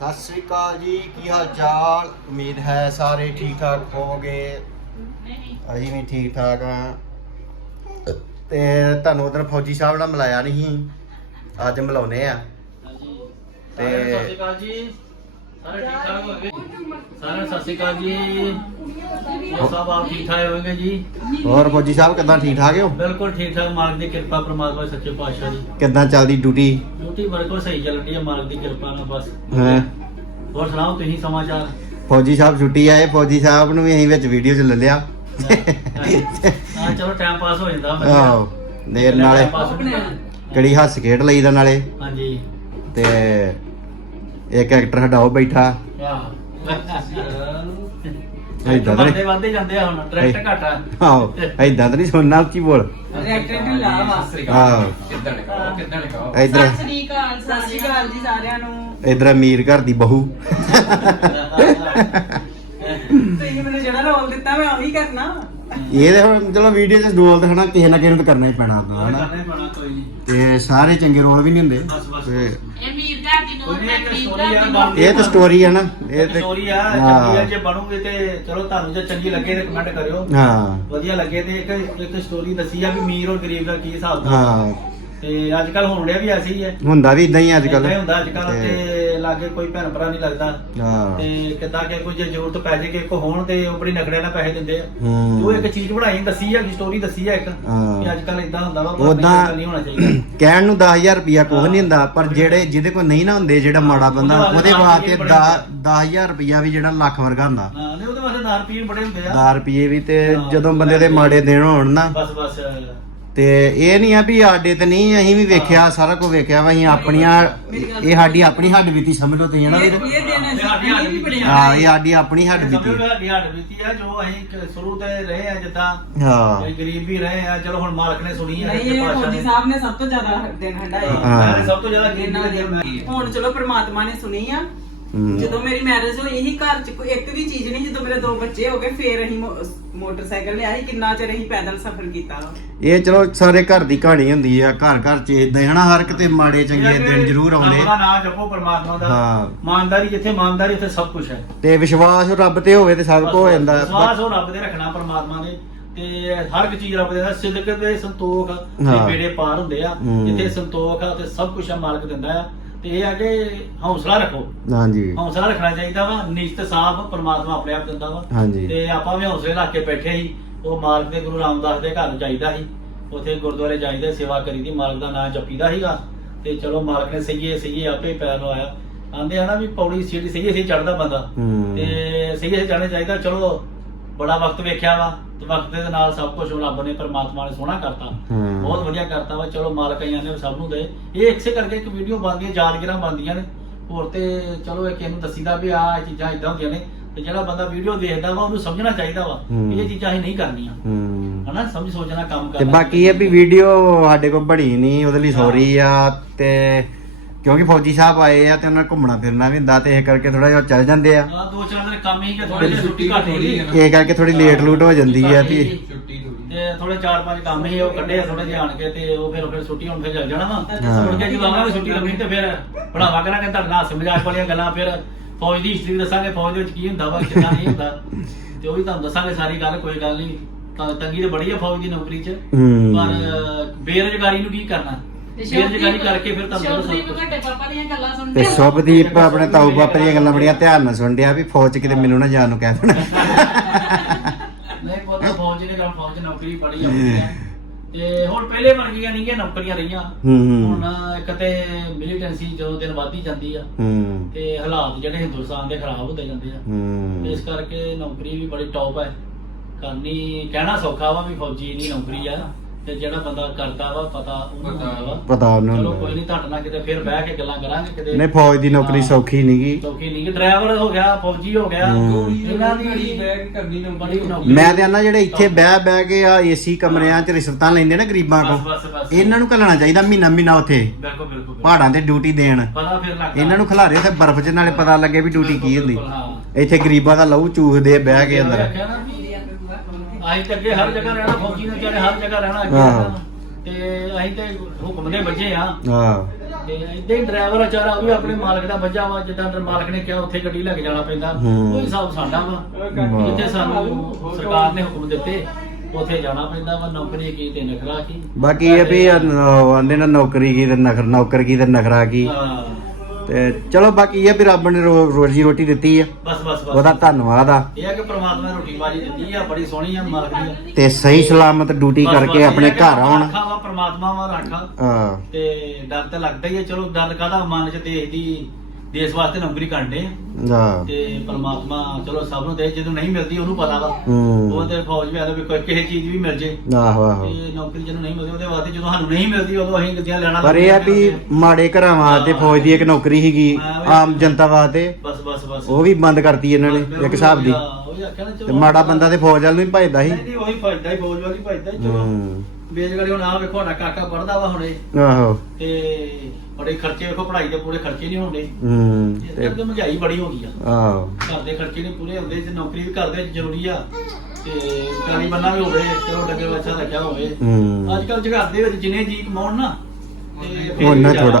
ਸਤਿ ਸ੍ਰੀ ਅਕਾਲ ਜੀ ਕੀ ਹਾਲ ਚਾਲ ਉਮੀਦ ਹੈ ਸਾਰੇ ਠੀਕ ਠਾਕ ਹੋਵੋਗੇ। ਅਸੀਂ ਵੀ ਠੀਕ ਠਾਕ ਆ ਤੇ ਤੁਹਾਨੂੰ ਉਧਰ ਫੌਜੀ ਸਾਹਿਬ ਨਾਲ ਮਿਲਾਇਆ ਨਹੀਂ ਸੀ। ਅੱਜ ਮਿਲਾਉਨੇ ਆ। ਤੇ ਸਤਿ ਸ਼੍ਰੀ ਅਕਾਲ ਜੀ। ਸਾਰੇ ਠੀਕ ਠਾਕ ਹੋਣਗੇ ਸਾਰੇ ਸਤਿ ਸ਼੍ਰੀ ਅਕਾਲ ਜੀ। ਹੋਰ ਸਭ ਆਪ ਠੀਕ ਠਾਕ ਹੋਣਗੇ ਜੀ? ਹੋਰ ਫੌਜੀ ਸਾਹਿਬ ਕਿਦਾਂ ਠੀਕ ਠਾਕ ਹੋ? ਬਿਲਕੁਲ ਠੀਕ ਠਾਕ ਮਾਲਕ ਦੀ ਕਿਰਪਾ ਪ੍ਰਮਾਤਮਾ ਦੀ ਸੱਚੇ ਪਾਤਸ਼ਾਹ ਦੀ। ਕਿਦਾਂ ਚੱਲਦੀ ਡਿਊਟੀ? ਡਿਊਟੀ ਬਿਲਕੁਲ ਸਹੀ ਚੱਲ ਰਹੀ ਹੈ ਮਾਲਕ ਦੀ ਕਿਰਪਾ ਨਾਲ ਬਸ। ਹਾਂ? ਹੋਰ ਸੁਣਾਓ ਤੁਸੀਂ ਸਮਾਚਾਰ? ਫੌਜੀ ਸਾਹਿਬ ਛੁੱਟੀ ਆਏ ਫੌਜੀ ਸਾਹਿਬ ਨੂੰ ਵੀ ਅਸੀਂ ਵਿੱਚ ਵੀਡੀਓ ਚ ਲੈ ਲਿਆ। ਹਾਂ ਚਲੋ ਟਾਈਮ ਪਾਸ ਹੋ ਜਾਂਦਾ। ਆਹੋ ਦੇ ਨਾਲੇ। ਕਿਹੜੀ ਹੱਸ ਖੇਡ ਲਈਦਾ ਨਾਲੇ? ਹਾਂਜੀ। ਤੇ ਇੱਕ ਐਕਟਰ ਸਾਡਾ ਉਹ ਬੈਠਾ। ਆਹ। ਏਦਾਂ ਤਾਂ ਵੱਧਦੇ ਵੱਧਦੇ ਜਾਂਦੇ ਆ ਹੁਣ ਡਾਇਰੈਕਟ ਘੱਟ। ਆ ਆਹੋ ਐਦਾਂ ਤਾਂ ਨਹੀਂ ਸੁਣਨਾ ਉੱਚੀ ਬੋਲ? ਡਾਇਰੈਕਟਰ ਵਾ ਆਹੋ। ਕਿੱਦਾਂ ਕਿੱਦਾਂ ਇਧਰ ਸਤਿ ਸ੍ਰੀ ਅਕਾਲ ਸਤਿ ਸ੍ਰੀ ਅਕਾਲ ਜੀ ਸਾਰਿਆਂ ਨੂੰ। ਇਧਰ ਅਮੀਰ ਘਰ ਦੀ ਬਹੂ। ਤੁਸੀਂ ਮੈਨੂੰ ਜਿਹੜਾ ਰੋਲ ਦਿੱਤਾ ਮੈਂ ਉਹੀ ਕਰਨਾ। ਇਹ ਤੇ ਹੁਣ ਚਲੋ ਵੀਡੀਓ 'ਚ ਡੋਲ ਦਿਖਣਾ ਕਿਸੇ ਨਾ ਕਿਸੇ ਨੂੰ ਤਾਂ ਕਰਨਾ ਹੀ ਪੈਣਾ ਹੁੰਦਾ ਹਨਾ ਕਰਨਾ ਹੀ ਪੈਣਾ ਕੋਈ ਨਹੀਂ। ਤੇ ਸਾਰੇ ਚੰਗੇ ਰੋਲ ਵੀ ਨਹੀਂ ਹੁੰਦੇ। ਬਸ ਬਸ ਤੇ ਇਹ ਮੀਰ ਘਰ ਦੀ ਕੋਈ ਨੂੰਹ ਨਹੀਂ ਮੈਂ ਇੱਕ ਮੀਰ ਸਟੋਰੀ ਆ ਘਰ ਦੀ ਗੱਲ ਇਹ ਤਾਂ ਸਟੋਰੀ ਹੈ ਨਾ ਇਹ ਤੇ ਸਟੋਰੀ ਆ ਹਾਂ। ਚੰਗੀ ਆ ਜੇ ਬਣੂਗੇ ਤੇ ਚਲੋ ਤੁਹਾਨੂੰ ਜੇ ਚੰਗੀ ਲੱਗੇ ਤੇ ਕਮੈਂਟ ਕਰਿਓ। ਹਾਂ। ਵਧੀਆ ਲੱਗੇ ਤੇ ਇੱਕ ਇੱਕ ਸਟੋਰੀ ਦੱਸੀ ਆ ਵੀ ਅਮੀਰ ਔਰ ਗਰੀਬ ਦਾ ਕੀ ਹਿਸਾਬ ਦਾ ਹਾਂ। ਤੇ ਅੱਜ ਕੱਲ ਹੋਣ ਡਿਆ ਵੀ ਐਸੀ ਹੀ ਹੈ ਹੁੰਦਾ ਵੀ ਇਦਾਂ ਹੀ ਅੱਜ ਕੱਲ ਹੁੰਦਾ ਅੱਜ ਕੱਲ ਤੇ ਲਾਗੇ ਕੋਈ ਭੈਣ ਭਰਾ ਨਹੀਂ ਲੱਗਦਾ। ਹਾਂ। ਤੇ ਕਿੱਦਾਂ ਕਿ ਕੋਈ ਜੇ ਜ਼ਰੂਰਤ ਪੈ ਜੇ ਕਿ ਕੋ ਹੋਣ ਤੇ ਉਹ ਬੜੀ ਨਖੜਿਆਂ ਨਾਲ ਪੈਸੇ ਦਿੰਦੇ ਆ। ਉਹ ਇੱਕ ਚੀਜ਼ ਬਣਾਈ ਦੱਸੀ ਆ ਸਟੋਰੀ ਦੱਸੀ ਆ ਇੱਕ ਹਾਂ। ਕਿ ਅੱਜ ਕੱਲ ਇਦਾਂ ਹੁੰਦਾ ਵਾ ਪਰ ਨਹੀਂ ਹੋਣਾ ਚਾਹੀਦਾ। ਕਹਿਣ ਨੂੰ 10000 ਰੁਪਿਆ ਕੁਝ ਨਹੀਂ ਹੁੰਦਾ ਪਰ ਜਿਹੜੇ ਜਿਹਦੇ ਕੋਲ ਨਹੀਂ ਨਾ ਹੁੰਦੇ ਜਿਹੜਾ ਮਾੜਾ ਬੰਦਾ ਉਹਦੇ ਵਾਸਤੇ ਵਾਸਤੇ ਬੜੇ 10000 ਰੁਪਿਆ ਵੀ ਜਿਹੜਾ ਲੱਖ ਵਰਗਾ ਹੁੰਦਾ। ਹਾਂ ਨਹੀਂ ਉਹਦੇ ਵਾਸਤੇ 10 ਰੁਪਏ ਬੜੇ ਹੁੰਦੇ ਆ। 10 ਰੁਪਏ ਵੀ ਤੇ। ਜਦੋਂ ਬੰਦੇ ਦੇ ਮਾੜੇ ਦਿਨ ਹੋਣ ਨਾ। ਬਸ ਬਸ। ਤੇ ਇਹ ਨਹੀਂ ਆ ਵੀ ਆਡੇ ਤੇ ਨਹੀਂ ਅਸੀਂ ਵੀ ਵੇਖਿਆ ਸਾਰਾ ਕੁਝ ਵੇਖਿਆ ਵਾ ਅਸੀਂ ਆਪਣੀਆਂ ਇਹ ਸਾਡੀ ਆਪਣੀ ਹੱਡ ਬੀਤੀ ਸਮਝ ਲਓ ਤੁਸੀਂ ਨਾ ਵੀਰ? ਇਹ ਸਾਡੀ ਹਾਂ ਇਹ ਸਾਡੀ ਆਪਣੀ ਹੱਡ ਸਮਝੋ ਬੀਤੀ ਸਾਡੀ ਹੱਡ ਬੀਤੀ ਆ ਜੋ ਅਸੀਂ ਕ- ਸ਼ੁਰੂ ਤੇ ਰਹੇ ਆ ਜਿੱਦਾਂ ਹਾਂ। ਅਸੀਂ ਗਰੀਬ ਵੀ ਰਹੇ ਆ ਚਲੋ ਹੁਣ ਮਾਲਕ ਨੇ ਸੁਣੀ ਆ ਨਹੀਂ ਇਹ ਨੇ। ਸਾਹਿਬ ਨੇ ਸਭ ਤੋਂ ਜ਼ਿਆਦਾ ਦਿਨ ਹੰਡਾਏ। ਹਾਂ, ਮੈਂ ਤਾਂ ਸਭ ਤੋਂ ਜ਼ਿਆਦਾ ਗਰੀਬ ਇਹਨਾਂ ਹੀ ਮੈਂ ਹੁਣ ਚਲੋ ਪ੍ਰਮਾਤਮਾ ਨੇ ਸੁਣੀ ਆ। ਜਦੋਂ ਮੇਰੀ ਮੈਰਿਜ ਹੋਈ ਇਹੀ ਘਰ ਚ ਕੋਈ ਇੱਕ ਵੀ ਚੀਜ਼ ਨਹੀਂ ਜਦੋਂ ਮੇਰੇ ਦੋ ਬੱਚੇ ਹੋ ਗਏ ਫੇਰ ਅਸੀਂ ਮੋ- ਮੋਟਰਸਾਈਕਲ ਲਿਆ ਸੀ ਕਿੰਨਾ ਚਿਰ ਅਸੀਂ ਪੈਦਲ ਸਫ਼ਰ ਕੀਤਾ ਵਾ। ਇਹ ਚਲੋ ਸਾਰੇ ਘਰ ਦੀ ਕਹਾਣੀ ਹੁੰਦੀ ਆ ਘਰ ਘਰ ਚ ਇਦਾਂ ਹਨਾ ਹਰ ਕਿਤੇ ਮਾੜੇ ਚੰਗੇ ਦਿਨ ਜ਼ਰੂਰ ਆਉਂਦੇ ਰੱਬ ਦਾ ਨਾਮ ਜਪੋ ਪਰਮਾਤਮਾ ਦਾ ਹਾਂ। ਇਮਾਨਦਾਰੀ ਜਿੱਥੇ ਇਮਾਨਦਾਰੀ ਉੱਥੇ ਸਭ ਕੁਝ ਹੈ ਤੇ ਵਿਸ਼ਵਾਸ ਰੱਬ ਤੇ ਹੋਵੇ ਤੇ ਸਭ ਕੁਝ ਹੋ ਜਾਂਦਾ ਵਿਸ਼ਵਾਸ ਉਹ ਰੱਬ ਦੇ ਰੱਖਣਾ ਪਰਮਾਤਮਾ ਨੇ ਤੇ ਹਰ ਇੱਕ ਚੀਜ਼ ਰੱਬ ਦੇ ਦਾ ਸਿਦਕ ਤੇ ਸੰਤੋਖ ਤੇ ਹਾਂ। ਬੇੜੇ ਪਾਰ ਹੁੰਦੇ ਆ ਹੂੰ। ਜਿੱਥੇ ਸੰਤੋਖ ਆ ਤੇ ਸਭ ਕੁਝ ਆ ਮਾਲਕ ਦਿੰਦਾ ਆ ਤੇ ਇਹ ਆ ਕਿ ਹੌਸਲਾ ਰੱਖੋ। ਹਾਂਜੀ। ਹੌਸਲਾ ਰੱਖਣਾ ਚਾਹੀਦਾ ਵਾ ਨਿਸ਼ਚਿਤ ਸਾਫ਼ ਪਰਮਾਤਮਾ ਆਪਣੇ ਆਪ ਦਿੰਦਾ ਵਾ। ਹਾਂਜੀ। ਤੇ ਆਪਾਂ ਵੀ ਹੌਸਲੇ ਰੱਖ ਕੇ ਬੈਠੇ ਸੀ ਉਹ ਮਾਲਕ ਦੇ ਗੁਰੂ ਰਾਮਦਾਸ ਦੇ ਘਰ ਜਾਈਦਾ ਸੀ। ਉੱਥੇ ਗੁਰਦੁਆਰੇ ਜਾਈਦਾ ਸੇਵਾ ਕਰੀਦੀ ਮਾਲਕ ਦਾ ਨਾਮ ਜਪੀਦਾ ਸੀਗਾ। ਤੇ ਚਲੋ ਮਾਲਕ ਨੇ ਸਹੀਏ ਸਹੀਏ ਆਪੇ ਪੈਰ ਲਵਾਇਆ ਆਂਦੇ ਆ ਨਾ ਵੀ ਪੌੜੀ ਸੀੜੀ ਸਹੀਏ ਸਹੀ ਚੜਦਾ ਬੰਦਾ। ਹੂੰ। ਤੇ ਸਹੀਏ ਸਹੀ ਚੜਨਾ ਚਾਹੀਦਾ ਚਲੋ ਬੜਾ ਵਕਤ ਵੇਖਿਆ ਵਾ ਤੇ ਵਕਤ ਦੇ ਨਾਲ ਸਭ ਕੁਝ ਰੱਬ ਨੇ ਪਰਮਾਤਮਾ ਨੇ ਸੋਹਣਾ ਕਰਤਾ। ਹੂੰ। ਬਹੁਤ ਵਧੀਆ ਕਰਤਾ ਵਾ। ਚਲੋ ਮਾਲਕ ਆਈਆਂ ਨੇ ਸਭ ਨੂੰ ਦੇ। ਇਹ ਇਕਸੇ ਕਰਕੇ ਇੱਕ ਵੀਡੀਓ ਬਣਦੀਆਂ ਯਾਦਗਾਰਾਂ ਬਣਦੀਆਂ ਨੇ। ਹੋਰ ਤੇ ਚਲੋ ਇਹ ਕਿਸੇ ਨੂੰ ਦੱਸੀਦਾ ਵੀ ਆ ਚੀਜ਼ਾਂ ਇਦਾਂ ਹੁੰਦੀਆਂ ਨੇ। ਤੇ ਜਿਹੜਾ ਬੰਦਾ ਵੀਡੀਓ ਦੇਖਦਾ ਵਾ ਉਹਨੂੰ ਸਮਝਣਾ ਚਾਹੀਦਾ ਵਾ ਹੂੰ। ਇਹ ਚੀਜ਼ਾਂ ਅਸੀਂ ਨਹੀਂ ਕਰਨੀਆਂ। ਹੂੰ। ਹਨਾ? ਸਮਝ ਸੋਚਣਾ ਕੰਮ ਤੇ ਕਰਨਾ ਬਾਕੀ ਇਹ ਵੀ ਵੀਡੀਓ ਸਾਡੇ ਕੋਲ ਬਣੀ ਨਹੀਂ ਉਹਦੇ ਲਈ ਸੌਰੀ ਆ ਤੇ ਕਿਉਂਕਿ ਫੌਜੀ ਸਾਹਿਬ ਆਏ ਆ ਤੇ ਉਹਨਾਂ ਨੇ ਘੁੰਮਣਾ ਫਿਰਨਾ ਵੀ ਹੁੰਦਾ ਤੇ ਇਹ ਕਰਕੇ ਥੋੜਾ ਜਿਹਾ ਚੱਲ ਜਾਂਦੇ ਆ। ਹਾਂ, ਦੋ ਚਾਰ ਦਿਨ ਕੰਮ ਹੀ ਕਿ ਥੋੜੇ ਜਿਹੇ ਛੁੱਟੀ ਘੱਟ ਹੋ ਗਈ ਇਹ ਕਰਕੇ ਥੋੜੀ ਲੇਟ ਲੂਟ ਹੋ ਜਾਂਦੀ ਆ ਵੀ। ਛੁੱਟੀ ਥੋੜੀ ਤੇ ਥੋੜੇ ਚਾਰ ਪੰਜ ਕੰਮ ਹੀ ਉਹ ਕੱਢੇ ਥੋੜੇ ਜਿਹੇ ਆਣ ਕੇ ਤੇ ਉਹ ਫਿਰ ਫਿਰ ਛੁੱਟੀ ਹੁਣ ਫਿਰ ਚੱਲ ਜਾਣਾ ਵਾ। ਹਾਂ। ਮੁੜ ਕੇ ਜਦੋਂ ਆਵਾਂਗੇ ਛੁੱਟੀ ਲੱਗੀ ਤੇ ਫਿਰ ਪੜਾਵਾ ਕਰਾਂਗੇ ਤੁਹਾਡੇ ਨਾਲ ਸਮਝਾਕ ਵਾਲੀਆਂ ਗੱਲਾਂ ਫਿਰ ਫੌਜ ਦੀ ਹਿਸਟਰੀ ਦੱਸਾਂਗੇ ਫੌਜ ਵਿੱਚ ਕੀ ਹੁੰਦਾ ਵਾ ਕਿੰਨਾ ਨਹੀਂ ਹੁੰਦਾ। ਤੇ ਉਹ ਵੀ ਤੁਹਾਨੂੰ ਦੱਸਾਂਗੇ ਸਾਰੀ ਗੱਲ ਕੋਈ ਗੱਲ ਨਹੀਂ। ਤਾਂ ਤੰਗੀ ਤੇ ਬੜੀ ਆ ਫੌਜ ਦੀ ਨੌਕਰੀ 'ਚ। ਪਰ ਬੇਰੁਜ਼ਗਾਰੀ ਨੂੰ ਕੀ ਕਰਨਾ? ਬੇਰੁਜ਼ਗਾਰੀ ਕਰਕੇ ਫਿਰ ਤੁਹਾਨੂੰ ਦੱਸਾਂ ਸ਼ੁਭਦੀਪ ਵੱਡੇ ਪਾਪਾ ਦੀਆਂ ਗੱਲਾਂ ਸੁਣਦੇ ਤੇ ਸੁਭਦੀਪ ਆਪਣੇ ਤਾਊ ਬਾਪੇ ਦੀਆਂ ਗੱਲਾਂ ਬੜੀਆਂ ਧਿਆਨ ਨਾਲ ਸੁਣ ਡਿਆ ਵੀ ਫੌਜ ਚ ਕਿਤੇ ਮੈਨੂੰ ਨਾ ਜਾਣ ਨੂੰ ਕਹਿ ਦੇਣਾ। ਨਹੀਂ ਬਹੁਤ ਫੌਜ ਨੇ ਗੱਲ ਫੌਜ 'ਚ ਨੌਕਰੀ ਬੜੀ ਆਉਂਦੀ ਹੈ। ਤੇ ਹੁਣ ਪਹਿਲੇ ਵਰਗੀਆਂ ਨਹੀਂ ਗੀਆਂ ਨੌਕਰੀਆਂ ਰਹੀਆਂ। ਹੂੰ ਹੂੰ। ਹੁਣ ਇੱਕ ਤੇ ਮਿਲੀਟੈਂਸੀ ਜਦੋਂ ਦਿਨ ਵੱਧਦੀ ਜਾਂਦੀ ਆ ਹੂੰ। ਤੇ ਹਾਲਾਤ ਜਿਹੜੇ ਹਿੰਦੁਸਤਾਨ ਦੇ ਖਰਾਬ ਹੁੰਦੇ ਜਾਂਦੇ ਆ। ਹੂੰ। ਇਸ ਕਰਕੇ ਨੌਕਰੀ ਵੀ ਬੜੀ ਟੌਪ ਹੈ। ਕਰਨੀ ਕਹਿਣਾ ਸੌਖਾ ਵਾ ਵੀ ਫੌਜੀ ਦੀ ਨੌਕਰੀ ਆ। ਤੇ ਜਿਹੜਾ ਬੰਦਾ ਕਰਦਾ ਵਾ ਪਤਾ ਉਹਨੂੰ ਪਤਾ। ਹੁੰਦਾ ਵਾ। ਪਤਾ ਉਹਨੂੰ ਚਲੋ। ਕੋਈ ਨਹੀਂ ਤੁਹਾਡੇ ਨਾਲ ਕਿਤੇ ਫਿਰ ਬਹਿ ਕੇ ਗੱਲਾਂ ਕਰਾਂਗੇ ਕਿਤੇ ਨਹੀਂ ਫੌਜ ਦੀ ਨੌਕਰੀ ਹਾਂ। ਸੌਖੀ ਨਹੀਂਗੀ ਚੌਕੀ ਨਹੀਂ ਕਿ ਡਰਾਈਵਰ ਹੋ ਗਿਆ ਫੌਜੀ ਹੋ ਗਿਆ। ਹੂੰ। ਇਹਨਾਂ ਦੀ ਬੈਗ ਕਰਨੀ ਬੜੀ ਨੌਕਰੀ। ਮੈਂ ਤੇ ਆਨਾ ਜਿਹੜੇ ਇੱਥੇ ਬਹਿ ਬਹਿ ਕੇ ਆ ਏਸੀ ਕਮਰਿਆਂ 'ਚ ਰਿਸ਼ਵਤਾਂ ਲੈਂਦੇ ਨੇ ਗਰੀਬਾਂ ਬਸ ਕੋ ਬਸ ਬਸ। ਇਹਨਾਂ ਨੂੰ ਘੱਲਣਾ ਚਾਹੀਦਾ ਮਹੀਨਾ ਮਹੀਨਾ ਉੱਥੇ। ਬਿਲਕੁਲ ਬਿਲਕੁਲ ਬਿਲਕੁਲ। ਪਹਾੜਾਂ ਤੇ ਡਿਊਟੀ ਦੇਣ। ਪਤਾ ਫਿਰ ਲੱਗਦਾ। ਇਹਨਾਂ ਨੂੰ ਖਿਲਾਰੇ ਉੱਥੇ ਬਰਫ਼ 'ਚ ਨਾਲੇ ਪਤਾ ਲੱਗੇ ਵੀ ਡਿਊਟੀ ਕੀ ਹੁੰਦੀ। ਬਿਲਕੁਲ, ਹਾਂ। ਇੱਥੇ ਗਰੀਬਾਂ ਦਾ ਲਹੂ ਚੂਹਦੇ ਆ ਬਹਿ ਕੇ ਅੰਦਰ। ਆਖਿਆ ਨਾ ਵੀ ਅਸੀਂ ਤੇ ਅੱਗੇ ਹਰ ਜਗ੍ਹਾ ਰਹਿਣਾ ਫੌਜੀ ਨੇ ਵਿਚਾਰੇ ਹਰ ਜਗ੍ਹਾ ਰਹਿਣਾ ਅੱਗੇ ਹਾਂ। ਰਹਿਣਾ। ਤੇ ਅਸੀਂ ਤੇ ਹੁਕਮ ਦੇ ਬੱਚੇ ਆ ਹਾਂ ਤੇ ਇਦਾਂ ਹੀ ਡਰਾਈਵਰ ਵਿਚਾਰਾ ਉਹ ਵੀ ਆਪਣੇ ਮਾਲਕ ਦਾ ਵੱਜਾ ਵਾ ਜਿੱਦਾਂ ਦਰ ਮਾਲਕ ਨੇ ਕਿਹਾ ਉੱਥੇ ਗੱਡੀ ਲੈ ਕੇ ਜਾਣਾ ਪੈਂਦਾ ਹੂੰ। ਉਹ ਹਿਸਾਬ ਸਾਡਾ ਵਾ ਵਾਹ। ਜਿੱਥੇ ਸਾਨੂੰ ਸਰਕਾਰ ਨੇ ਹੁਕਮ ਦਿੱਤੇ ਉੱਥੇ ਜਾਣਾ ਪੈਂਦਾ ਵਾ ਨੌਕਰੀ ਕੀ ਤੇ ਨਖਰਾ ਕੀ ਬਾਕੀ ਇਹ ਵੀ ਆਂਦੇ ਨਾ ਨੌਕਰੀ ਕੀ ਤੇ ਨਖਰ ਨੌਕਰ ਕੀ ਤੇ ਨਖਰਾ ਕੀ ਹਾਂ ਤੇ ਚਲੋ ਬਾਕੀ ਇਹ ਵੀ ਰੱਬ ਨੇ ਰੋ- ਰੋਜੀ ਰੋਟੀ ਦਿੱਤੀ ਆ। ਬਸ ਬਸ ਬਸ। ਉਹਦਾ ਧੰਨਵਾਦ ਆ। ਇਹ ਆ ਕਿ ਪ੍ਰਮਾਤਮਾ ਰੋਟੀ ਬਾਜੀ ਦਿੱਤੀ ਆ ਬੜੀ ਸੋਹਣੀ ਆ ਮਾਲਕ ਦੀ। ਤੇ ਸਹੀ ਸਲਾਮਤ ਡਿਊਟੀ ਬਸ- ਕਰਕੇ ਆਪਣੇ ਆ ਕਿ ਘਰ ਆਉਣ। ਰਾਖਾ ਵਾ ਪ੍ਰਮਾਤਮਾ ਵਾ ਰਾਖਾ। ਹਾਂ। ਤੇ ਡਰ ਤਾਂ ਲੱਗਦਾ ਹੀ ਹੈ ਚਲੋ ਡਰ ਕਾਹਦਾ ਮਨ ਚ ਦੇਸ਼ ਦੀ ਦੇਸ਼ ਵਾਸਤੇ ਨੌਕਰੀ ਕਰਦੇ ਆ। ਹਾਂ। ਤੇ ਪਰਮਾਤਮਾ ਚਲੋ ਸਭ ਨੂੰ ਦੇ ਜਦੋਂ ਨਹੀਂ ਮਿਲਦੀ ਉਹਨੂੰ ਪਤਾ ਵਾ। ਹੂੰ। ਉਹ ਤੇ ਫੌਜ ਵੀ ਆਦਾ ਵੀ ਕੋਈ ਕਿਸੇ ਚੀਜ਼ ਵੀ ਮਿਲ ਜੇ। ਆਹੋ ਆਹੋ। ਤੇ ਨੌਕਰੀ ਜਦੋਂ ਨਹੀਂ ਮਿਲਦੀ ਉਹਦੇ ਵਾਸਤੇ ਜਦੋਂ ਸਾਨੂੰ ਨਹੀਂ ਮਿਲਦੀ ਉਦੋਂ ਅਸੀਂ ਗੱਡੀਆਂ ਲੈਣਾ ਪਰ ਇਹ ਆ ਵੀ ਮਾੜੇ ਘਰਾਂ ਵਾਸਤੇ ਫੌਜ ਦੀ ਇੱਕ ਨੌਕਰੀ ਸੀਗੀ ਆਮ ਜਨਤਾ ਵਾਸਤੇ। ਬਸ ਬਸ ਬਸ। ਉਹ ਵੀ ਬੰਦ ਕਰਤੀ ਇਹਨਾਂ ਨੇ ਇੱਕ ਹਿਸਾਬ ਦੀ। ਉਹ ਵੀ ਆਖਿਆ ਨਾ ਚਲੋ ਤੇ ਮਾੜਾ ਬੰਦਾ ਤੇ ਫੌਜ ਵੱਲ ਨੂੰ ਹੀ ਭਜਦਾ ਸੀ। ਨਹੀਂ ਨਹੀਂ ਉਹੀ ਭਜਦਾ ਹੀ ਫੌਜ ਵਾਲੀ ਭਜਦਾ ਹੀ ਚਲੋ। ਹੂੰ। ਬੇਜਗੜੀ ਹੁਣ ਆ ਵੇਖੋ ਸਾਡਾ ਕਾਕਾ ਪੜਦਾ ਵਾ ਹੁਣੇ ਆਹੋ। ਤੇ ਬੜੇ ਖਰਚੇ ਵੇਖੋ ਪੜ੍ਹਾਈ ਦੇ ਪੂਰੇ ਖਰਚੇ ਨਹੀਂ ਹੁੰਦੇ ਹੂੰ ਇਸ ਤੇ ਕਰਕੇ ਮਹਿੰਗਾਈ ਬੜੀ ਹੋ ਗਈ ਆ ਆਹੋ ਘਰ ਦੇ ਖਰਚੇ ਨਹੀਂ ਪੂਰੇ ਹੁੰਦੇ ਤੇ ਨੌਕਰੀ ਵੀ ਕਰਦੇ ਜ਼ਰੂਰੀ ਆ ਤੇ ਕਾਲੀ ਬੰਨਾ ਵੀ ਹੋਵੇ ਚਲੋ ਲੱਗੇ ਬੱਚਾ ਰੱਖਿਆ ਹੋਵੇ ਹੂੰ ਅੱਜ ਕੱਲ ਜਗ੍ਹਾ ਦੇ ਵਿੱਚ ਜਿੰਨੇ ਜੀ ਕਮਾਉਣ ਨਾ ਤੇ ਫਿਰ ਉਹਨਾਂ ਗੁਜ਼ਾਰਾ। ਥੋੜ੍ਹਾ।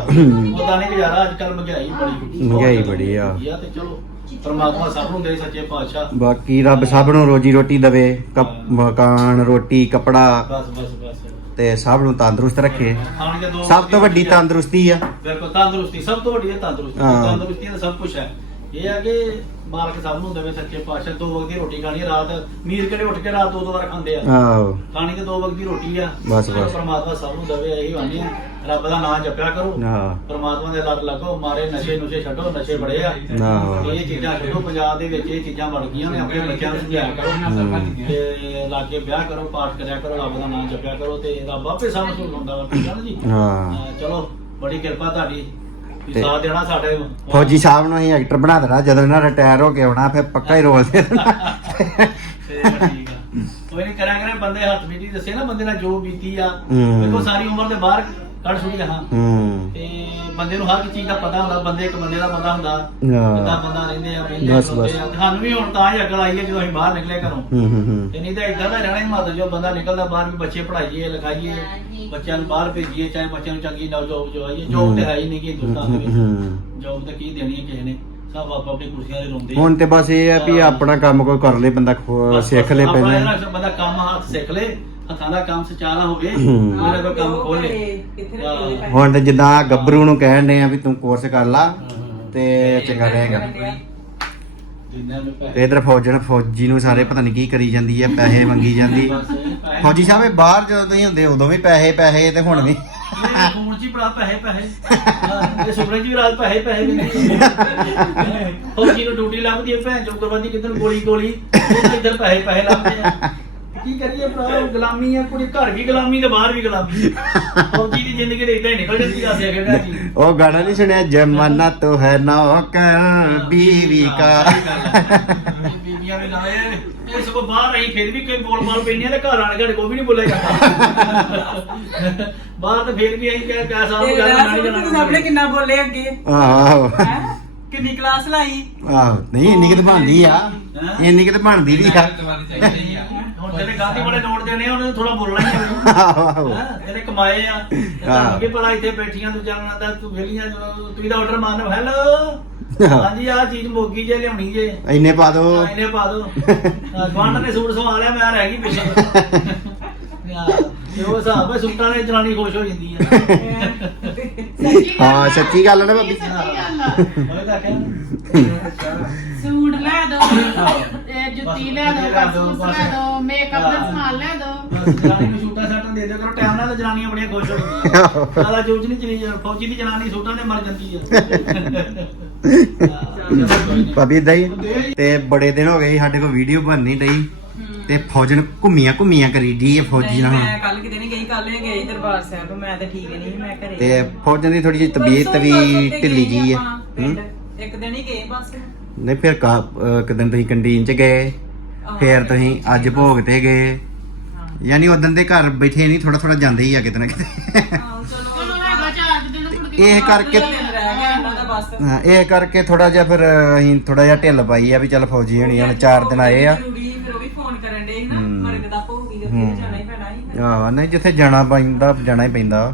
ਉਹਦਾ ਨਹੀਂ ਗੁਜ਼ਾਰਾ ਅੱਜ ਕੱਲ ਮਹਿੰਗਾਈ ਬੜੀ ਮਹਿੰਗਾਈ ਬੜੀ ਆ। ਤੇ ਚਲੋ ਪਰਮਾਤਮਾ ਸਭ ਨੂੰ ਦੇ ਸੱਚੇ ਪਾਤਸ਼ਾਹ। ਬਾਕੀ ਰੱਬ ਸਭ ਨੂੰ ਰੋਜੀ ਰੋਟੀ ਦਵੇ ਕਪ- ਮਕਾਨ ਰੋਟੀ ਕਪੜਾ। ਬਸ ਬਸ ਬਸ। ਤੇ ਸਭ ਨੂੰ ਤੰਦਰੁਸਤ ਰੱਖੇ। ਖਾਣ ਕੇ ਦੋ ਸਭ ਤੋਂ ਵੱਡੀ ਤੰਦਰੁਸਤੀ ਆ। ਬਿਲਕੁਲ ਤੰਦਰੁਸਤੀ ਸਭ ਤੋਂ ਵੱਡੀ ਹੈ ਤੰਦਰੁਸਤੀ। ਹਾਂ। ਤੰਦਰੁਸਤੀ ਦਾ ਸਭ ਕੁਝ ਹੈ। ਇਹ ਹੈ ਕਿ ਮਾਲਕ ਸਭ ਨੂੰ ਦੇਵੇ ਸੱਚੇ ਪਾਤਸ਼ਾਹ ਦੋ ਵਕਤ ਦੀ ਰੋਟੀ ਖਾਣੀ ਹੈ, ਰਾਤ ਮੀਰ ਕਿਹੜੇ ਉੱਠ ਕੇ ਰਾਤ ਦੋ ਦੋ ਵਾਰ ਖਾਂਦੇ ਆ। ਆਹੋ। ਖਾਣੀ ਤੇ ਦੋ ਵਕਤ ਦੀ ਰੋਟੀ ਆ ਬਸ, ਬਸ। ਪ੍ਰਮਾਤਮਾ ਸਭ ਨੂੰ ਦੇਵੇ ਇਹੀ ਆਨੇ ਆ ਰੱਬ ਦਾ ਨਾਮ ਜਪਿਆ ਕਰੋ। ਹਾਂ ਪ੍ਰਮਾਤਮਾ ਦੇ ਲੜ ਲੱਗੋ ਮਾਰੇ ਨਸ਼ੇ ਨੁਸ਼ੇ ਛੱਡੋ ਨਸ਼ੇ ਬੜੇ ਆ। ਆਹੋ। ਇਹ ਚੀਜ਼ਾਂ ਛੱਡੋ ਪੰਜਾਬ ਦੇ ਵਿੱਚ ਇਹ ਚੀਜ਼ਾਂ ਵੜ ਗਈਆਂ ਨੇ ਆਪਣੇ ਬੱਚਿਆਂ ਨੂੰ ਸਮਝਾਇਆ ਕਰੋ। ਤੇ ਲਾਗੇ ਵਿਆਹ ਕਰੋ ਪਾਠ ਕਰਿਆ ਕਰੋ ਰੱਬ ਦਾ ਨਾਮ ਜਪਿਆ ਕਰੋ ਤੇ ਰੱਬ ਆਪੇ ਸਭ ਨੂੰ ਹੁੰਦਾ ਵਾ ਠੀਕ ਆ ਨਾ ਜੀ? ਹਾਂ। ਹਾਂ, ਚਲੋ ਬੜੀ ਕਿਰਪਾ ਤੁਹਾਡੀ। ਤੇ- ਸਾਥ ਦੇਣਾ ਸਾਡੇ ਫੌਜੀ ਸਾਹਿਬ ਨੂੰ ਅਸੀਂ ਐਕਟਰ ਬਣਾ ਦੇਣਾ ਜਦੋਂ ਇਹਨਾਂ ਰਿਟਾਇਰ ਹੋ ਕੇ ਆਉਣਾ ਫਿਰ ਪੱਕਾ ਹੀ ਰੋਲ ਦੇ ਦੇਣਾ। ਤੇ ਠੀਕ ਆ। ਕੋਈ ਨਹੀਂ ਕਰਾਂਗੇ ਬੰਦੇ ਹੱਥ ਬੀਤੀ ਦੱਸੇ ਨਾ ਬੰਦੇ ਨਾਲ ਜੋ ਬੀਤੀ ਆ। ਦੇਖੋ ਸਾਰੀ ਉਮਰ ਦੇ ਬਾਹਰ ਕੱਢ ਛੁੱਟੀ ਹਾਂ। ਹੂੰ। ਤੇ ਬੰਦੇ ਨੂੰ ਹਰ ਇੱਕ ਚੀਜ਼ ਦਾ ਪਤਾ ਹੁੰਦਾ ਬੰਦੇ ਇੱਕ ਬੰਦੇ ਦਾ ਪਤਾ ਹੁੰਦਾ ਹਾਂ। ਕਿੱਦਾਂ ਬੰਦਾ ਰਹਿੰਦੇ ਆ ਪਹਿਲੇ ਬਸ, ਬੰਦੇ ਬਸ। ਆ। ਸਾਨੂੰ ਵੀ ਹੁਣ ਤਾਂ ਹੀ ਅਕਲ ਆਈ ਹੈ ਜਦੋਂ ਅਸੀਂ ਬਾਹਰ ਨਿਕਲੇ ਘਰੋਂ। ਹੂੰ ਹੂੰ ਹੂੰ। ਤੇ ਨਹੀਂ ਤਾਂ ਇਦਾਂ ਦਾ ਰਹਿਣਾ ਹੀ ਮਤ ਜੋ ਬੰਦਾ ਨਿਕਲਦਾ ਬਾਹਰ ਵੀ ਬੱਚੇ ਪੜ੍ਹਾਈਏ ਲਿਖਾਈਏ ਬੱਚਿਆਂ ਨੂੰ ਬਾਹਰ ਭੇਜੀਏ ਚਾਹੇ ਬੱਚਿਆਂ ਨੂੰ ਚੰਗੀ ਨਾ ਜੋਬ ਜਵਾਈਏ ਜੋਬ ਤੇ ਹੈ ਹੀ ਨਹੀਂ ਕਿ ਹਿੰਦੁਸਤਾਨ ਦੇ ਵਿੱਚ। ਹੂੰ। ਜੋਬ ਤਾਂ ਕੀ ਦੇਣੀ ਹੈ ਕਿਸੇ ਨੇ? ਸਭ ਆਪੋ ਆਪਣੀ ਕੁਰਸੀਆਂ ਦੇ ਰੋਂਦੇ ਆ। ਹੁਣ ਤੇ ਬਸ ਇਹ ਆ ਵੀ ਆਪਣਾ ਕੰਮ ਕੋਈ ਕਰ ਲੇ ਬੰਦਾ ਖੋ- ਬਸ- ਸਿੱਖ ਲੇ ਬਸ ਆਪਣਾ ਪਹਿਲਾਂ। ਜਿਹੜਾ ਬੰਦਾ ਕੰਮ ਹੱਥ ਸਿੱਖ ਲੇ। ਹੱਥਾਂ ਦਾ ਕੰਮ ਸਚਾਰਾ ਹੋਵੇ ਹੂੰ। ਉਹਨੇ ਕੋਈ ਕੰਮ ਖੋਲ ਲੇ ਕਿੱਥੇ ਰੱਖੇ ਹੋਏ ਪੈਸੇ? ਹੁਣ ਤੇ ਜਿੱਦਾਂ ਗੱਭਰੂ ਨੂੰ ਕਹਿਣ ਦੇ ਆ ਵੀ ਤੂੰ ਕੋਰਸ ਕਰ ਲਾ ਤੇ ਚੰਗਾ ਰਹੇਗਾ। ਤੇ ਇਧਰ ਫੌਜਣ ਫੌਜੀ ਨੂੰ ਸਾਰੇ ਪਤਾ ਨਹੀਂ ਕੀ ਕਰੀ ਜਾਂਦੀ ਹੈ ਪੈਸੇ ਮੰਗੀ ਜਾਂਦੀ। ਫੌਜੀ ਸਾਹਿਬ ਇਹ ਬਾਹਰ ਜਦੋਂ ਤੁਸੀਂ ਹੁੰਦੇ ਉਦੋਂ ਵੀ ਪੈਸੇ ਪੈਸੇ ਤੇ ਹੁਣ ਵੀ। ਫੋਨ 'ਚ ਹੀ ਬੜਾ ਪੈਸੇ ਪੈਸੇ। ਇਹ ਸੁਪਨੇ 'ਚ ਵੀ ਰਾਤ ਪੈਸੇ ਪੈਸੇ ਦਿੰਦੇ ਫੌਜੀ ਨੂੰ ਡਿਊਟੀ ਲੱਭਦੀ ਹੈ ਭੈਣ ਚੋਂ ਕਰਵਾਦੀ ਕਿੱਧਰ ਗੋਲੀ ਗੋਲੀ। ਉਹ ਇੱਧਰ ਪੈਸੇ ਪੈਸੇ ਲੱਭਦੇ ਆ। ਕੀ ਕਰੀਏ ਭਰਾ? ਗੁਲਾਮੀ ਆ ਕੁੜੀ ਘਰ ਵੀ ਗੁਲਾਮੀ ਤੇ ਬਾਹਰ ਵੀ ਗੁਲਾਮੀ। ਫੌਜੀ ਦੀ ਜ਼ਿੰਦਗੀ ਦੇ ਇਦਾਂ ਹੀ ਨਿਕਲ ਜਾਂਦੀ ਆ ਸੇ ਖੇਡਾ ਜੀ। ਉਹ ਗਾਣਾ ਨਹੀਂ ਸੁਣਿਆ? ਜਮਾਨਾ ਤੋ ਹੈ ਨੌਕਰ ਬੀਵੀ ਕਾ। ਬੀਬੀਆਂ ਵੀ ਇਹ ਇਹ ਸਗੋਂ ਬਾਹਰ ਰਹੀ ਫਿਰ ਵੀ ਕੋਈ ਬੋਲ ਮਾਲ ਪੈਂਦੀਆਂ ਤੇ ਘਰ ਆਣ ਕੇ ਕੋਈ ਵੀ ਨਹੀਂ ਬੋਲਿਆ ਜਾਂਦਾ। ਬਾਹਰ ਤਾਂ ਫਿਰ ਵੀ ਅਸੀਂ ਕਹਿ ਕਹਿ ਸਾਹਿਬ ਤੇ ਗੱਲ ਰਾਤ ਨਾਲ ਨੂੰ ਤੁਸੀਂ ਸਾਹਮਣੇ ਕਿੰਨਾ ਬੋਲੇ ਅੱਗੇ? ਆਹੋ। ਹੈਂ? ਕਿੰਨੀ ਕਲਾਸ ਲਾਈ? ਆਹੋ ਨਹੀਂ ਇੰਨੀ ਕਿ ਬਣਦੀ ਆ। ਇੰਨੀ ਕਿ ਬਣਦੀ ਚਾਹੀਦੀ ਆ। ਹੁਣ ਤੇਰੇ ਗਾਂਧੀ ਬੜੇ ਨੋਟ ਦੇਣੇ ਆ, ਉਹਨੇ ਥੋੜਾ ਬੋਲਣਾ ਹੀ ਆ। ਆਹੋ। ਹੈਂ? ਤੇਰੇ ਕਮਾਏ ਆ। ਤੇ ਹਾਂ। ਕੀ ਪਤਾ ਇੱਥੇ ਬੈਠੀਆਂ ਤੂੰ ਚੱਲਣਾ ਦਾ ਤੂੰ ਵੇਲੀਆਂ ਤੁਸੀਂ ਦਾ ਆਰਡਰ ਮਾਰਨ ਹੈਲੋ ਹਾਂਜੀ ਆਹ ਚੀਜ਼ ਮੋਗੀ ਜੇ ਲਿਆਉਣੀ ਜੇ। ਇੰਨੇ ਪਾ ਦੋ। ਹਾਂ, ਇਹਨੇ ਪਾ ਦੋ। ਗਵਾਂਡ ਨੇ ਸੂਟ ਸਵਾ ਲਿਆ ਮੈਂ ਰਹਿ ਗਈ ਪਿੱਛੇ। ਯਾਰ, ਇਹ ਉਹ ਹਿਸਾਬ ਹੈ ਸੂਟਾਂ ਨੇ ਜਨਾਨੀ ਖੁਸ਼ ਹੋ ਜਾਂਦੀ ਹੈ ਸੱਚੀ ਗੱਲ ਆ ਨਾ ਭਾਬੀ। ਸੱਚੀ ਗੱਲ ਆ। ਮੈਂ ਤਾਂ ਕਹਿੰਦਾ ਸੂਟ ਲੈ ਦੋ ਇਹ ਜੁੱਤੀ ਲੈ ਦੋ ਕਸੂਸ ਲੈ ਦੋ ਮੇਕਅਪ ਦਾ ਸਮਾਨ ਲੈ ਦੋ। ਜਨਾਨੀ ਨੂੰ ਸੂਟਾਂ ਸਾਟਾਂ ਦੇ ਦਿਆ ਕਰੋ ਟਾਈਮ ਨਾਲ ਤਾਂ ਜਨਾਨੀਆਂ ਬੜੀਆਂ ਖੁਸ਼ ਹੋ ਜਾਂਦੀਆਂ। ਸਾਲਾ ਜੋਜ ਨਹੀਂ ਚਲੀ ਜਾ ਫੌਜੀ ਦੀ ਜਨਾਨੀ ਸੂਟਾਂ ਨੇ ਮਰ ਜਾਂਦੀ ਆ। ਭਾਬੀ ਇਦਾਂ ਹੀ ਤੇ ਬੜੇ ਦਿਨ ਹੋ ਗਏ ਸੀ ਸਾਡੇ ਕੋਲ ਵੀਡੀਓ ਬਣ ਨਹੀਂ ਰਹੀ। ਤੇ ਫੌਜਣ ਘੁੰਮੀਆਂ ਘੁੰਮੀਆਂ ਕਰੀ ਦੀ ਹੈ ਫੌਜੀ ਨਾਲ। ਮੈਂ ਕੱਲ ਕਿਤੇ ਨਹੀਂ ਗਈ ਕੱਲ ਇਹ ਗਈ ਦਰਬਾਰ ਸਾਹਿਬ ਮੈਂ ਤਾਂ ਠੀਕ ਨਹੀਂ ਮੈਂ ਘਰੇ ਤੇ ਫੌਜਣ ਦੀ ਥੋੜੀ ਜਿਹੀ ਤਬੀਅਤ ਵੀ ਢਿੱਲੀ ਜੀ ਹੈ? ਹੂੰ? ਇੱਕ ਦਿਨ ਹੀ ਗਏ ਬਸ। ਨਹੀਂ ਫਿਰ ਕਾ ਅਹ ਇੱਕ ਦਿਨ ਤੁਸੀਂ ਕੰਟੀਨ ਚ ਗਏ ਫਿਰ ਤੁਸੀਂ ਅੱਜ ਭੋਗ ਤੇ ਗਏ। ਯਾਨੀ ਉਦੋਂ ਦੇ ਘਰ ਬੈਠੇ ਨਹੀਂ ਥੋੜਾ ਥੋੜਾ ਜਾਂਦੇ ਹੀ ਆ ਕਿਤੇ ਨਾ ਕਿਤੇ। ਹਾਂ, ਚਲੋ ਚਲੋ ਹੈਗਾ ਚਾਰ ਕੁ ਦਿਨ ਮੁੜ ਕੇ ਇਹ ਕਰਕੇ ਦਿਨ ਰਹਿ ਗਿਆ ਇਹਨਾਂ ਦਾ ਬਸ। ਹਾਂ, ਇਹ ਕਰਕੇ ਥੋੜਾ ਜਿਹਾ ਫਿਰ ਅਸੀਂ ਥੋੜਾ ਜਿਹਾ ਢਿੱਲ ਪਾਈ ਆ ਵੀ ਚੱਲ ਫੌਜੀ ਹਣੀ ਹੁਣ 4 ਦਿਨ ਆਏ ਆ। ਜ਼ਰੂਰੀ ਕਰਨ ਦੇ ਨਾ ਹੂੰ। ਮਰਗ ਦਾ ਭੋਗੀ ਦੇ ਹੂੰ। ਉੱਤੇ ਜਾਣਾ ਹੀ ਪੈਣਾ ਸੀ ਹਾਂ ਨਹੀਂ ਜਿੱਥੇ ਜਾਣਾ ਪੈਂਦਾ ਜਾਣਾ ਹੀ ਪੈਂਦਾ।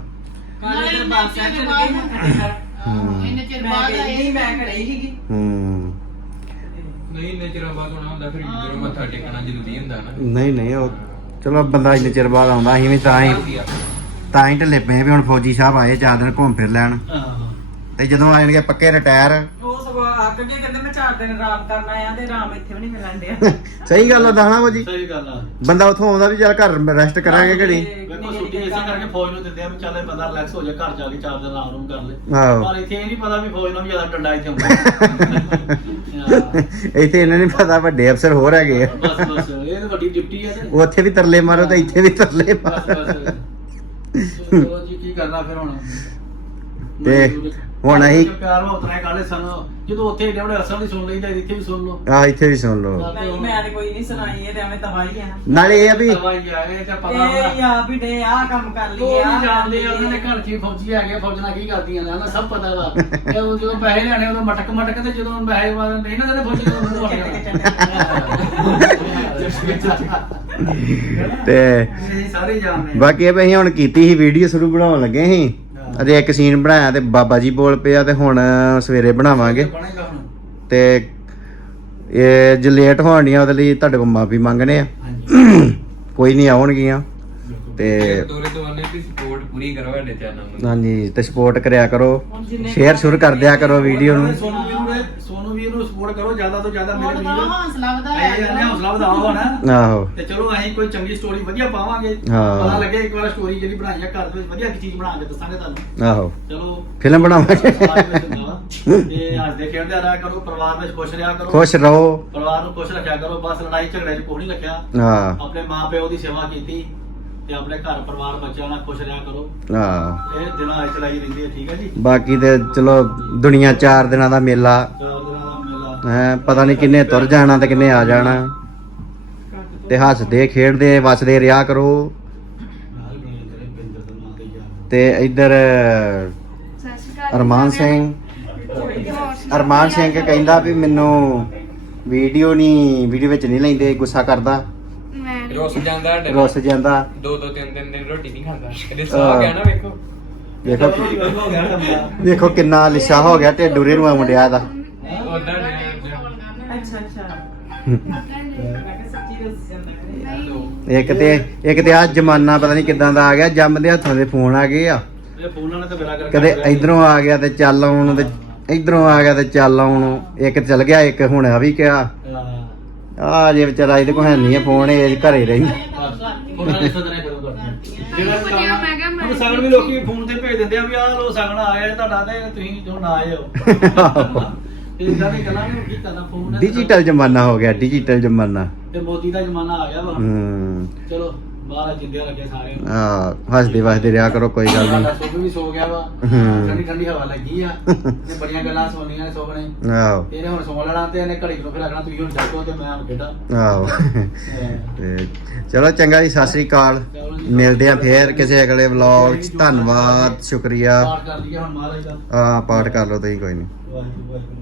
ਕੱਲ ਨਾਲੇ ਦਰਬਾਰ ਸਾਹਿਬ ਚਲ ਗਏ ਹਾਂ ਫਤਿਹਗੜ੍ਹ। ਹੂੰ। ਇੰਨੇ ਚਿਰ ਮੈਂ ਬਾਅਦ ਗਈ ਆਏ ਨਹੀਂ ਮੈਂ ਘਰੇ ਸੀਗੀ। ਹੂੰ। ਨਹੀਂ ਇੰਨੇ ਚਿਰਾਂ ਬਾਅਦ ਹੋਣਾ ਹੁੰਦਾ ਫਿਰ ਜਦੋਂ ਮੱਥਾ ਟੇਕਣਾ ਜ਼ਰੂਰੀ ਹੁੰਦਾ ਨਾ। ਨਹੀਂ ਨਹੀਂ ਉਹ ਚਲੋ ਬੰਦਾ ਇੰਨੇ ਚਿਰ ਬਾਅਦ ਆਉਂਦਾ ਅਸੀਂ ਵੀ ਤਾਂ ਹੀ ਤਾਂ ਹੀ ਢਿੱਲੇ ਪਏ ਵੀ ਹੁਣ ਫੌਜੀ ਸਾਹਿਬ ਆਏ ਚਾਰ ਦਿਨ ਘੁੰਮ ਫਿਰ ਲੈਣ। ਹਾਂ ਤੇ ਜਦੋਂ ਆ ਜਾਣਗੇ ਪੱਕੇ ਰਿਟਾਇਰ ਉਹ ਸਗੋਂ ਅੱਕ ਕੇ ਕਹਿੰਦੇ ਮੈਂ 4 ਦਿਨ ਆਰਾਮ ਕਰਨਾ ਆ ਤੇ ਆਰਾਮ ਇੱਥੇ ਵੀ ਨਹੀਂ ਮਿਲਣ ਡਿਆ। ਸਹੀ ਗੱਲ ਆ ਦਾਣਾ ਭਾਜੀ ਸਹੀ ਗੱਲ ਆ। ਬੰਦਾ ਉੱਥੋਂ ਆਉਂਦਾ ਵੀ ਚੱਲ ਘਰ ਰੈਸਟ ਕਰਾਂਗੇ ਘੜੀ। ਵੇਖੋ ਛੁੱਟੀ ਇਸੇ ਕਰਕੇ ਫੌਜ ਨੂੰ ਦਿੰਦੇ ਆ ਵੀ ਚੱਲ ਇਹ ਬੰਦਾ ਰਿਲੈਕਸ ਹੋ ਜਾ ਘਰ ਜਾ ਕੇ ਚਾਰ ਦਿਨ ਆਰਾਮ ਰੂਮ ਕਰ ਲੇ। ਆਹੋ। ਪਰ ਇੱਥੇ ਇਹ ਨਹੀਂ ਪਤਾ ਵੀ ਫੌਜ ਨੂੰ ਵੀ ਜ਼ਿਆਦਾ ਡੰਡਾ ਇੱਥੇ ਹੁੰਦਾ। ਹਾਂ। ਇੱਥੇ ਇਹਨਾਂ ਨਹੀਂ ਪਤਾ ਵੱਡੇ ਅਫਸਰ ਹੋਰ ਹੈਗੇ ਆ। ਬਸ ਬਸ ਇਹ ਤਾਂ ਵੱਡੀ ਡਿਊਟੀ ਹੈ ਤੇ। ਉੱਥੇ ਵੀ ਤਰਲੇ ਮਾਰੋ ਤੇ ਇੱਥੇ ਵੀ ਤਰਲੇ ਬਸ ਮਾਰੋ ਬਸ। ਚਲੋ ਜੀ ਕੀ ਕਰਨਾ ਫਿਰ ਹੁਣ? ਤੇ ਹੁਣ ਅਸੀਂ- ਪਿਆਰ ਵਾ ਉਤਨਾ ਕਾਲੇ ਸਾਨੂੰ ਜਦੋਂ ਉੱਥੇ ਏਡੇ ਵੱਡੇ ਅਸਲ ਦੀ ਸੁਣ ਲਈਦਾ ਇੱਥੇ ਵੀ ਸੁਣ ਲਓ। ਆ ਇੱਥੇ ਵੀ ਸੁਣ ਲਓ। ਨਹੀਂ ਮੈਂ ਤੇ ਕੋਈ ਨਹੀਂ ਸੁਣਾਈ ਇਹ ਤੇ ਐਵੇਂ ਤਬਾਹੀ ਆ। ਨਾਲੇ ਇਹ ਆ ਵੀ ਦਵਾਈ ਆਏ ਤੇ ਪਤਾ ਇਹ ਹੁੰਦਾ ਆ ਵੀ ਡੇ ਆ ਕੰਮ ਕਰ ਉਹ ਲਈਏ ਨਹੀਂ ਜਾਣਦੇ ਆ, ਉਹਨਾਂ ਦੇ ਘਰ 'ਚ ਹੀ ਫੌਜੀ ਹੈਗੇ ਫੌਜਣਾ ਕੀ ਕਰਦੀਆਂ ਨੇ ਉਹਨਾਂ ਸਭ ਪਤਾ ਵਾ। ਤੇ ਉਹ ਜਦੋਂ ਪੈਸੇ ਲੈਣੇ ਉਦੋਂ ਮਟਕ ਮਟਕ ਤੇ ਜਦੋਂ ਪੈਸੇ ਵਾਲੇ ਨਹੀਂ ਨਾ ਦਿੰਦੇ ਫੌਜੀ ਉਦੋਂ ਮੂੰਹ ਤੇ ਇਹ ਸਾਰੇ ਜਾਣਦੇ ਆ। ਬਾਕੀ ਇਹ ਵੀ ਅਸੀਂ ਹੁਣ ਕੀਤੀ ਸੀ ਵੀਡੀਓ ਸ਼ੁਰੂ ਬਣਾਉਣ ਲੱਗੇ ਸੀ। ਅਜੇ ਇੱਕ ਸੀਨ ਬਣਾਇਆ ਤੇ ਬਾਬਾ ਜੀ ਬੋਲ ਪਿਆ ਤੇ ਹੁਣ ਸਵੇਰੇ ਬਣਾਵਾਂਗੇ। ਤੇ ਇਹ ਜੇ ਲੇਟ ਹੋਣ ਡੀਆਂ ਉਹਦੇ ਲਈ ਤੁਹਾਡੇ ਕੋਲ ਮਾਫੀ ਮੰਗਨੇ ਆ। ਕੋਈ ਨਹੀਂ ਆਉਣਗੀਆਂ। ਤੇ ਪੂਰੀ ਕਰੋ ਸਾਡੇ ਚੈਨਲ ਨੂੰ ਹਾਂਜੀ ਤੇ ਸਪੋਰਟ ਕਰਿਆ ਕਰੋ। ਸ਼ੇਅਰ ਸ਼ੁਰੂ ਕਰ ਦਿਆ ਕਰੋ ਵੀਡੀਓ ਨੂੰ। ਸੋਨੂ ਵੀਰ ਨੂੰ ਸੋਨੂ ਵੀਰ ਨੂੰ ਸਪੋਰਟ ਕਰੋ ਜ਼ਿਆਦਾ ਤੋਂ ਜ਼ਿਆਦਾ ਮੇਰੇ ਬਹੁਤ ਵੀਰ। ਹੌਸਲਾ ਇਹ ਵਧਾਇਆ ਇਹਨੇ ਹੌਸਲਾ ਵਧਾਓ ਨਾ ਆਹੋ। ਤੇ ਚਲੋ ਅਸੀਂ ਕੋਈ ਚੰਗੀ ਸਟੋਰੀ ਵਧੀਆ ਪਾਵਾਂਗੇ। ਹਾਂ। ਪਤਾ ਲੱਗੇ ਇੱਕ ਵਾਰ ਸਟੋਰੀ ਜਿਹੜੀ ਬਣਾਈ ਆ ਘਰ ਦੇ ਵਿੱਚ ਵਧੀਆ ਇੱਕ ਚੀਜ਼ ਬਣਾ ਕੇ ਦੱਸਾਂਗੇ ਤੁਹਾਨੂੰ। ਆਹੋ। ਚਲੋ। ਫਿਲਮ ਬਣਾਵਾਂਗੇ। ਸਮਾਜ ਵਿੱਚ। ਤੇ ਹੱਸਦੇ ਖੇਡਦੇ ਰਿਹਾ ਕਰੋ ਪਰਿਵਾਰ ਵਿੱਚ ਖੁਸ਼ ਰਿਹਾ ਕਰੋ। ਖੁਸ਼ ਰਹੋ। ਪਰਿਵਾਰ ਨੂੰ ਖੁਸ਼ ਰੱਖਿਆ ਕਰੋ ਬਸ ਲੜਾਈ ਝਗੜੇ 'ਚ ਕੋਈ ਨਹੀਂ ਰੱਖਿਆ। ਹਾਂ। ਆਪਣੇ ਮਾਪਿਓ ਦੀ ਸੇਵਾ ਕੀਤੀ। ਤੇ ਆਪਣੇ ਘਰ ਪਰਿਵਾਰ ਬੱਚਿਆਂ ਨਾਲ ਖੁਸ਼ ਰਿਹਾ ਕਰੋ। ਹਾਂ। ਇਹ ਦਿਨਾਂ ਵਿੱਚ ਚਲਾਈ ਰਹਿੰਦੀ ਹੈ ਠੀਕ ਹੈ ਜੀ? ਬਾਕੀ ਤੇ ਚਲੋ ਦੁਨੀਆ ਚਾਰ ਦਿਨਾਂ ਦਾ ਮੇਲਾ। ਚਾਰ ਦਿਨਾਂ ਦਾ ਮੇਲਾ। ਹੈ ਪਤਾ ਨਹੀਂ ਕਿੰਨੇ ਤੁਰ ਜਾਣਾ ਤੇ ਕਿੰਨੇ ਆ ਜਾਣਾ। ਤੇ ਹੱਸਦੇ ਖੇਡਦੇ ਵਸਦੇ ਰਿਹਾ ਕਰੋ। ਤੇ ਇੱਧਰ ਅਰਮਾਨ ਸਿੰਘ। ਅਰਮਾਨ ਸਿੰਘ ਕਹਿੰਦਾ ਵੀ ਮੈਨੂੰ ਵੀਡੀਓ ਨਹੀਂ ਵੀਡੀਓ ਵਿੱਚ ਨਹੀਂ ਲੈਂਦੇ ਗੁੱਸਾ ਕਰਦਾ। ਰੋਸ ਜਾਂਦਾ ਢਿੱਡ। ਰੁੱਸ ਜਾਂਦਾ। ਦੋ ਦੋ ਤਿੰਨ ਤਿੰਨ ਦਿਨ ਰੋਟੀ ਨਹੀਂ ਖਾਂਦਾ। ਕਦੇ ਹਾਂ। ਸੌ ਗਿਆ ਨਾ ਵੇਖੋ। ਵੇਖੋ ਚਲੋ ਹੋ ਗਿਆ ਕੰਮ ਵੇਖੋ ਕਿੰਨਾ ਲਿਸ਼ਾ ਹੋ ਗਿਆ ਤੇ ਡੂਰੇ ਨੂੰ ਆ ਮੁੰਡਿਆ ਦਾ। ਉਦਾਂ ਅੱਛਾ ਅੱਛਾ ਮੈਂ ਕਿਹਾ ਸੱਚੀ ਦੱਸ ਜਾਂਦਾ ਕਰੇ ਇੱਕ ਤੇ ਇੱਕ ਤੇ ਆ ਜਮਾਨਾ ਪਤਾ ਨਹੀਂ ਕਿਦਾਂ ਦਾ ਆ ਗਿਆ ਜੰਮਦੇ ਹੱਥਾਂ ਦੇ ਫੋਨ ਆ ਗਏ ਆ। ਇਹ ਫੋਨਾਂ ਤਾਂ ਕਦੇ ਇਧਰੋਂ ਆ ਗਿਆ ਤੇ ਚੱਲ ਆਉਣ ਤੇ ਇਧਰੋਂ ਆ ਗਿਆ ਤੇ ਚੱਲ ਆਉਣ। ਇੱਕ ਚੱਲ ਗਿਆ ਇੱਕ ਹੁਣ ਆ ਵੀ ਕਿਹਾ ਆ ਜੇ ਵਿਚਾਰਾ ਇਹਦੇ ਕੋਲ ਹੈ ਨਹੀਂ ਆ ਫੋਨ ਇਹ ਘਰੇ ਰਹਿੰਦਾ ਕਰਦੇ। ਜਿਹੜਾ ਹੁਣ ਸਗਣ ਵੀ ਲੋਕੀ ਫੋਨ ਤੇ ਭੇਜ ਦਿੰਦੇ ਆ ਵੀ ਆਹ ਲੋ ਸਗਣ ਆਇਆ ਤੁਹਾਡਾ ਤੇ ਤੁਸੀਂ ਜੋ ਨਾ ਆਏ ਹੋ। ਇਦਾਂ ਦੀ ਗੱਲਾਂ ਨੂੰ ਕੀ ਕਰਨਾ ਫੋਨ ਡਿਜੀਟਲ ਜ਼ਮਾਨਾ ਹੋ ਗਿਆ ਡਿਜੀਟਲ ਜ਼ਮਾਨਾ। ਤੇ ਮੋਦੀ ਦਾ ਜ਼ਮਾਨਾ ਆ ਗਿਆ ਵਾ। ਹੂੰ। ਚਲੋ। ਬਾਹਰ ਜਿੰਦੇ ਲੱਗੇ ਸਾਰੇ। ਆ ਹੱਸਦੇ ਵਸਦੇ ਰਿਹਾ ਕਰੋ ਕੋਈ ਗੱਲ ਨਹੀਂ। ਸੁੱਖ ਵੀ ਸੋ ਗਿਆ ਵਾ। ਹੂੰ। ਠੰਡੀ ਠੰਡੀ ਹਵਾ ਲੱਗੀ ਆ। ਤੇ ਬੜੀਆਂ ਗੱਲਾਂ ਸੁਣਨੀਆਂ ਨੇ ਸੋਹਣੇ ਆਹੋ। ਇਹਨੇ ਹੁਣ ਸੌ ਲੈਣਾ ਤੇ ਇਹਨੇ ਘੜੀ ਨੂੰ ਫਿਰ ਆਖਣਾ ਤੁਸੀਂ ਹੁਣ ਜਾਗੋ ਤੇ ਮੈਂ ਹੁਣ ਖੇਡਾਂ। ਆਹੋ। ਅਹ ਤੇ ਚਲੋ ਚੰਗਾ ਜੀ ਸਤਿ ਸ੍ਰੀ ਅਕਾਲ। ਮਿਲਦੇ ਆ ਫੇਰ ਕਿਸੇ ਅਗਲੇ ਵਲੌਗ 'ਚ। ਧੰਨਵਾਦ ਸ਼ੁਕਰੀਆ। ਪਾਠ ਕਰ ਲਈਏ ਹੁਣ ਮਹਾਰਾਜ ਦਾ। ਆ ਪਾਠ ਕਰ ਲਓ ਤੁਸੀਂ ਕੋਈ ਨਹੀਂ। ਵਾਹਿਗੁਰੂ ਵਾਹਿਗੁਰੂ।